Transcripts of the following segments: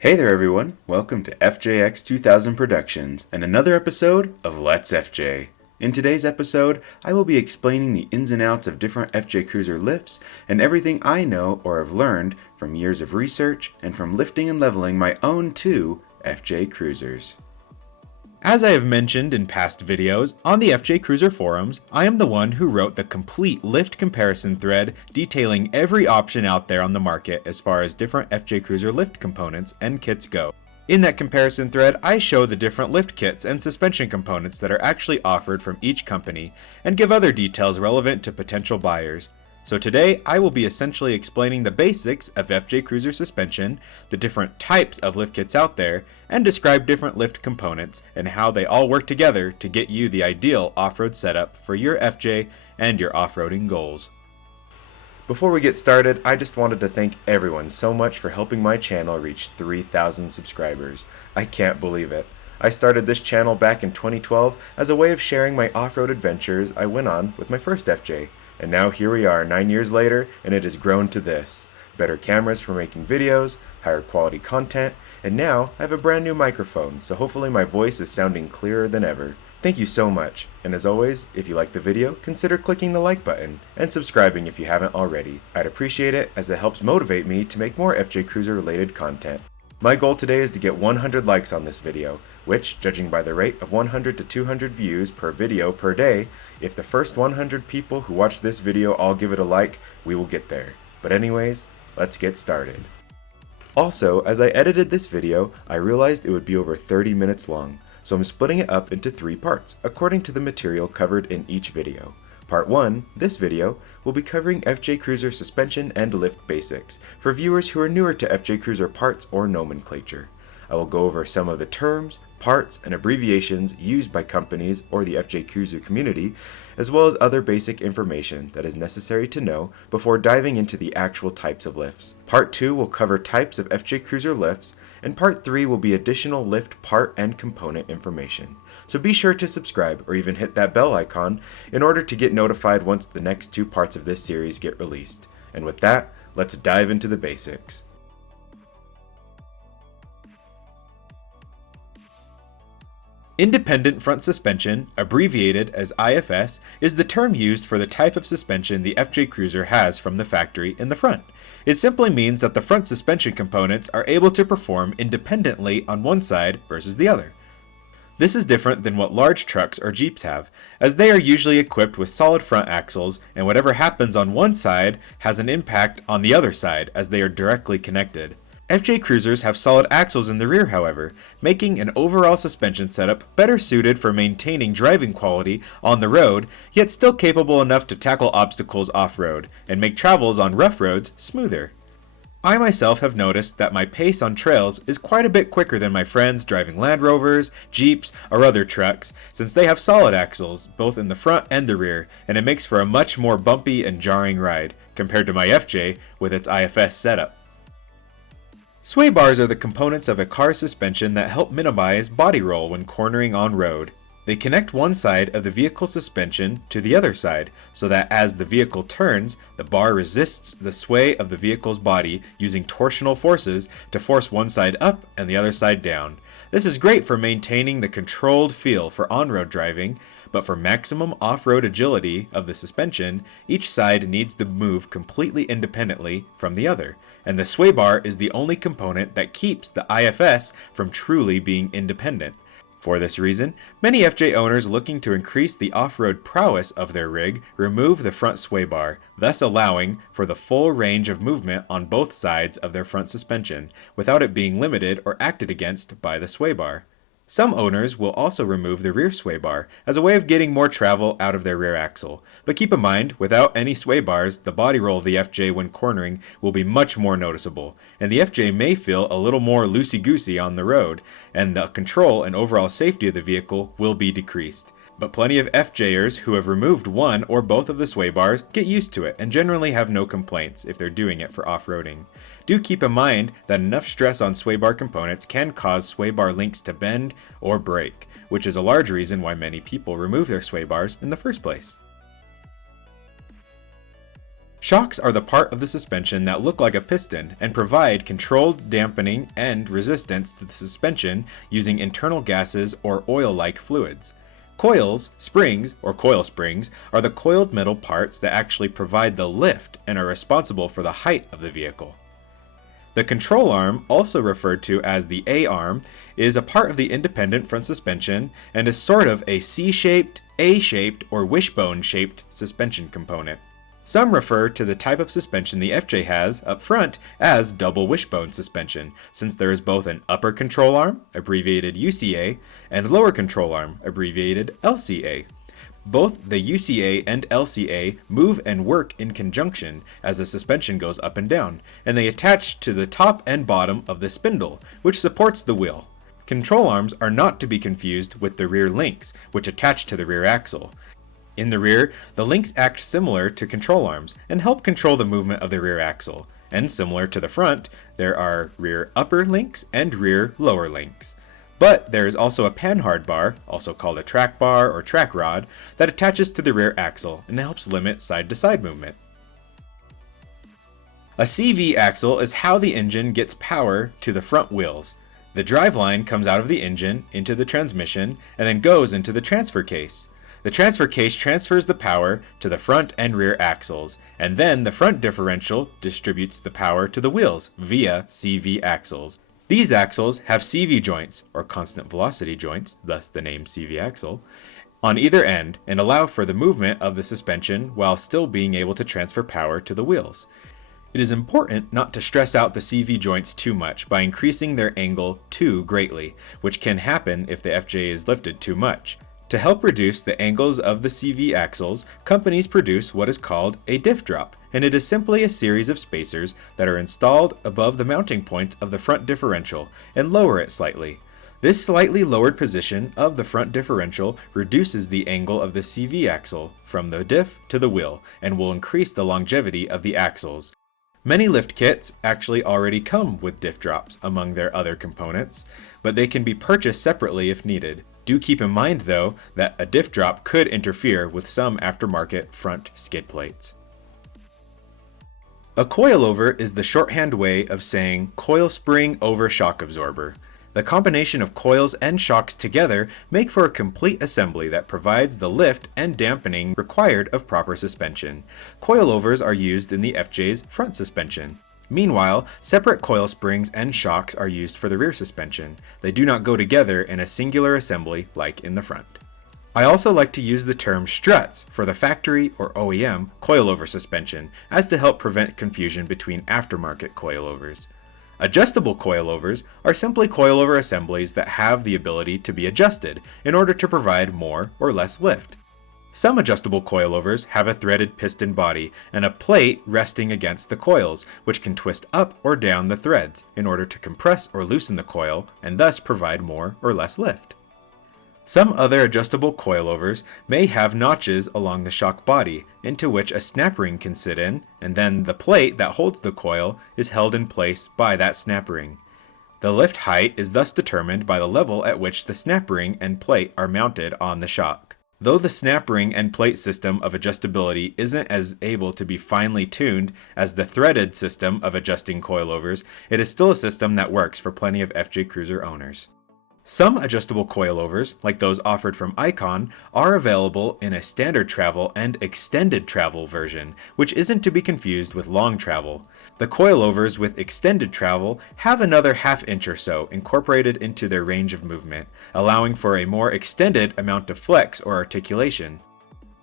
Hey there everyone, welcome to FJX 2000 Productions and another episode of Let's FJ. In today's episode, I will be explaining the ins and outs of different FJ Cruiser lifts and everything I know or have learned from years of research and from lifting and leveling my own two FJ Cruisers. As I have mentioned in past videos, on the FJ Cruiser forums, I am the one who wrote the complete lift comparison thread detailing every option out there on the market as far as different FJ Cruiser lift components and kits go. In that comparison thread, I show the different lift kits and suspension components that are actually offered from each company, and give other details relevant to potential buyers. So today, I will be essentially explaining the basics of FJ Cruiser suspension, the different types of lift kits out there, and describe different lift components and how they all work together to get you the ideal off-road setup for your FJ and your off-roading goals. Before we get started, I just wanted to thank everyone so much for helping my channel reach 3,000 subscribers. I can't believe it. I started this channel back in 2012 as a way of sharing my off-road adventures I went on with my first FJ. And now here we are 9 years later, and it has grown to this. Better cameras for making videos, higher quality content, and now I have a brand new microphone, so hopefully my voice is sounding clearer than ever. Thank you so much, and as always, if you like the video, consider clicking the like button, and subscribing if you haven't already. I'd appreciate it as it helps motivate me to make more FJ Cruiser related content. My goal today is to get 100 likes on this video, which, judging by the rate of 100 to 200 views per video per day, if the first 100 people who watch this video all give it a like, we will get there. But anyways, let's get started. Also, as I edited this video, I realized it would be over 30 minutes long, so I'm splitting it up into 3 parts, according to the material covered in each video. Part 1, this video, will be covering FJ Cruiser suspension and lift basics, for viewers who are newer to FJ Cruiser parts or nomenclature. I will go over some of the terms, parts, and abbreviations used by companies or the FJ Cruiser community, as well as other basic information that is necessary to know before diving into the actual types of lifts. Part 2 will cover types of FJ Cruiser lifts, and Part 3 will be additional lift part and component information. So be sure to subscribe or even hit that bell icon in order to get notified once the next 2 parts of this series get released. And with that, let's dive into the basics. Independent front suspension, abbreviated as IFS, is the term used for the type of suspension the FJ Cruiser has from the factory in the front. It simply means that the front suspension components are able to perform independently on one side versus the other. This is different than what large trucks or Jeeps have, as they are usually equipped with solid front axles, and whatever happens on one side has an impact on the other side as they are directly connected. FJ Cruisers have solid axles in the rear, however, making an overall suspension setup better suited for maintaining driving quality on the road, yet still capable enough to tackle obstacles off-road and make travels on rough roads smoother. I myself have noticed that my pace on trails is quite a bit quicker than my friends driving Land Rovers, Jeeps, or other trucks, since they have solid axles both in the front and the rear, and it makes for a much more bumpy and jarring ride compared to my FJ with its IFS setup. Sway bars are the components of a car's suspension that help minimize body roll when cornering on road. They connect one side of the vehicle's suspension to the other side, so that as the vehicle turns, the bar resists the sway of the vehicle's body using torsional forces to force one side up and the other side down. This is great for maintaining the controlled feel for on-road driving, but for maximum off-road agility of the suspension, each side needs to move completely independently from the other, and the sway bar is the only component that keeps the IFS from truly being independent. For this reason, many FJ owners looking to increase the off-road prowess of their rig remove the front sway bar, thus allowing for the full range of movement on both sides of their front suspension, without it being limited or acted against by the sway bar. Some owners will also remove the rear sway bar as a way of getting more travel out of their rear axle, but keep in mind, without any sway bars, the body roll of the FJ when cornering will be much more noticeable, and the FJ may feel a little more loosey-goosey on the road, and the control and overall safety of the vehicle will be decreased. But plenty of FJers who have removed one or both of the sway bars get used to it and generally have no complaints if they're doing it for off-roading. Do keep in mind that enough stress on sway bar components can cause sway bar links to bend or break, which is a large reason why many people remove their sway bars in the first place. Shocks are the part of the suspension that look like a piston and provide controlled dampening and resistance to the suspension using internal gases or oil-like fluids. Coils, springs, or coil springs, are the coiled metal parts that actually provide the lift and are responsible for the height of the vehicle. The control arm, also referred to as the A-arm, is a part of the independent front suspension and is sort of a C-shaped, A-shaped, or wishbone-shaped suspension component. Some refer to the type of suspension the FJ has up front as double wishbone suspension, since there is both an upper control arm, abbreviated UCA, and lower control arm, abbreviated LCA. Both the UCA and LCA move and work in conjunction as the suspension goes up and down, and they attach to the top and bottom of the spindle, which supports the wheel. Control arms are not to be confused with the rear links, which attach to the rear axle. In the rear, the links act similar to control arms and help control the movement of the rear axle. And similar to the front, there are rear upper links and rear lower links. But there is also a panhard bar, also called a track bar or track rod, that attaches to the rear axle and helps limit side-to-side movement. A CV axle is how the engine gets power to the front wheels. The driveline comes out of the engine into the transmission and then goes into the transfer case. The transfer case transfers the power to the front and rear axles, and then the front differential distributes the power to the wheels via CV axles. These axles have CV joints, or constant velocity joints, thus the name CV axle, on either end and allow for the movement of the suspension while still being able to transfer power to the wheels. It is important not to stress out the CV joints too much by increasing their angle too greatly, which can happen if the FJ is lifted too much. To help reduce the angles of the CV axles, companies produce what is called a diff drop, and it is simply a series of spacers that are installed above the mounting points of the front differential and lower it slightly. This slightly lowered position of the front differential reduces the angle of the CV axle from the diff to the wheel and will increase the longevity of the axles. Many lift kits actually already come with diff drops among their other components, but they can be purchased separately if needed. Do keep in mind though that a diff drop could interfere with some aftermarket front skid plates. A coilover is the shorthand way of saying coil spring over shock absorber. The combination of coils and shocks together make for a complete assembly that provides the lift and dampening required of proper suspension. Coilovers are used in the FJ's front suspension. Meanwhile, separate coil springs and shocks are used for the rear suspension. They do not go together in a singular assembly like in the front. I also like to use the term struts for the factory or OEM coilover suspension, as to help prevent confusion between aftermarket coilovers. Adjustable coilovers are simply coilover assemblies that have the ability to be adjusted in order to provide more or less lift. Some adjustable coilovers have a threaded piston body and a plate resting against the coils, which can twist up or down the threads in order to compress or loosen the coil and thus provide more or less lift. Some other adjustable coilovers may have notches along the shock body into which a snap ring can sit in, and then the plate that holds the coil is held in place by that snap ring. The lift height is thus determined by the level at which the snap ring and plate are mounted on the shock. Though the snap ring and plate system of adjustability isn't as able to be finely tuned as the threaded system of adjusting coilovers, it is still a system that works for plenty of FJ Cruiser owners. Some adjustable coilovers, like those offered from Icon, are available in a standard travel and extended travel version, which isn't to be confused with long travel. The coilovers with extended travel have another half inch or so incorporated into their range of movement, allowing for a more extended amount of flex or articulation.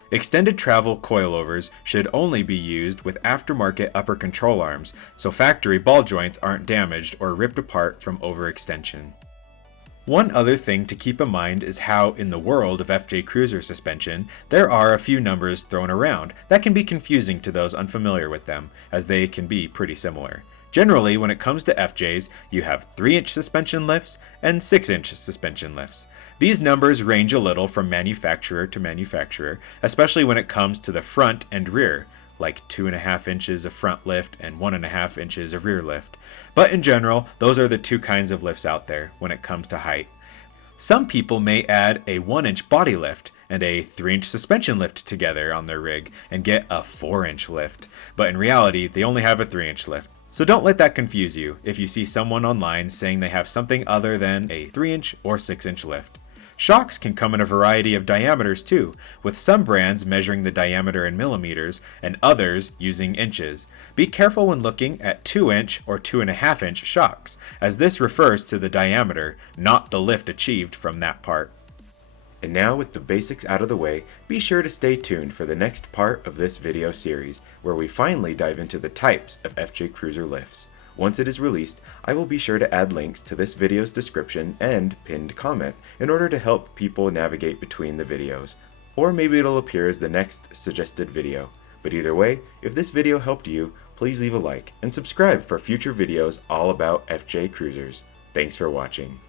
Extended travel coilovers should only be used with aftermarket upper control arms, so factory ball joints aren't damaged or ripped apart from overextension. One other thing to keep in mind is how, in the world of FJ Cruiser suspension, there are a few numbers thrown around that can be confusing to those unfamiliar with them, as they can be pretty similar. Generally, when it comes to FJs, you have 3-inch suspension lifts and 6-inch suspension lifts. These numbers range a little from manufacturer to manufacturer, especially when it comes to the front and rear, like 2.5 inches of front lift and 1.5 inches of rear lift. But in general, those are the two kinds of lifts out there when it comes to height. Some people may add a 1-inch body lift, and a 3-inch suspension lift together on their rig and get a 4-inch lift. But in reality, they only have a 3-inch lift. So don't let that confuse you if you see someone online saying they have something other than a 3-inch or 6-inch lift. Shocks can come in a variety of diameters too, with some brands measuring the diameter in millimeters and others using inches. Be careful when looking at 2-inch or 2.5-inch shocks, as this refers to the diameter, not the lift achieved from that part. And now with the basics out of the way, be sure to stay tuned for the next part of this video series, where we finally dive into the types of FJ Cruiser lifts. Once it is released, I will be sure to add links to this video's description and pinned comment in order to help people navigate between the videos. Or maybe it'll appear as the next suggested video. But either way, if this video helped you, please leave a like and subscribe for future videos all about FJ Cruisers. Thanks for watching.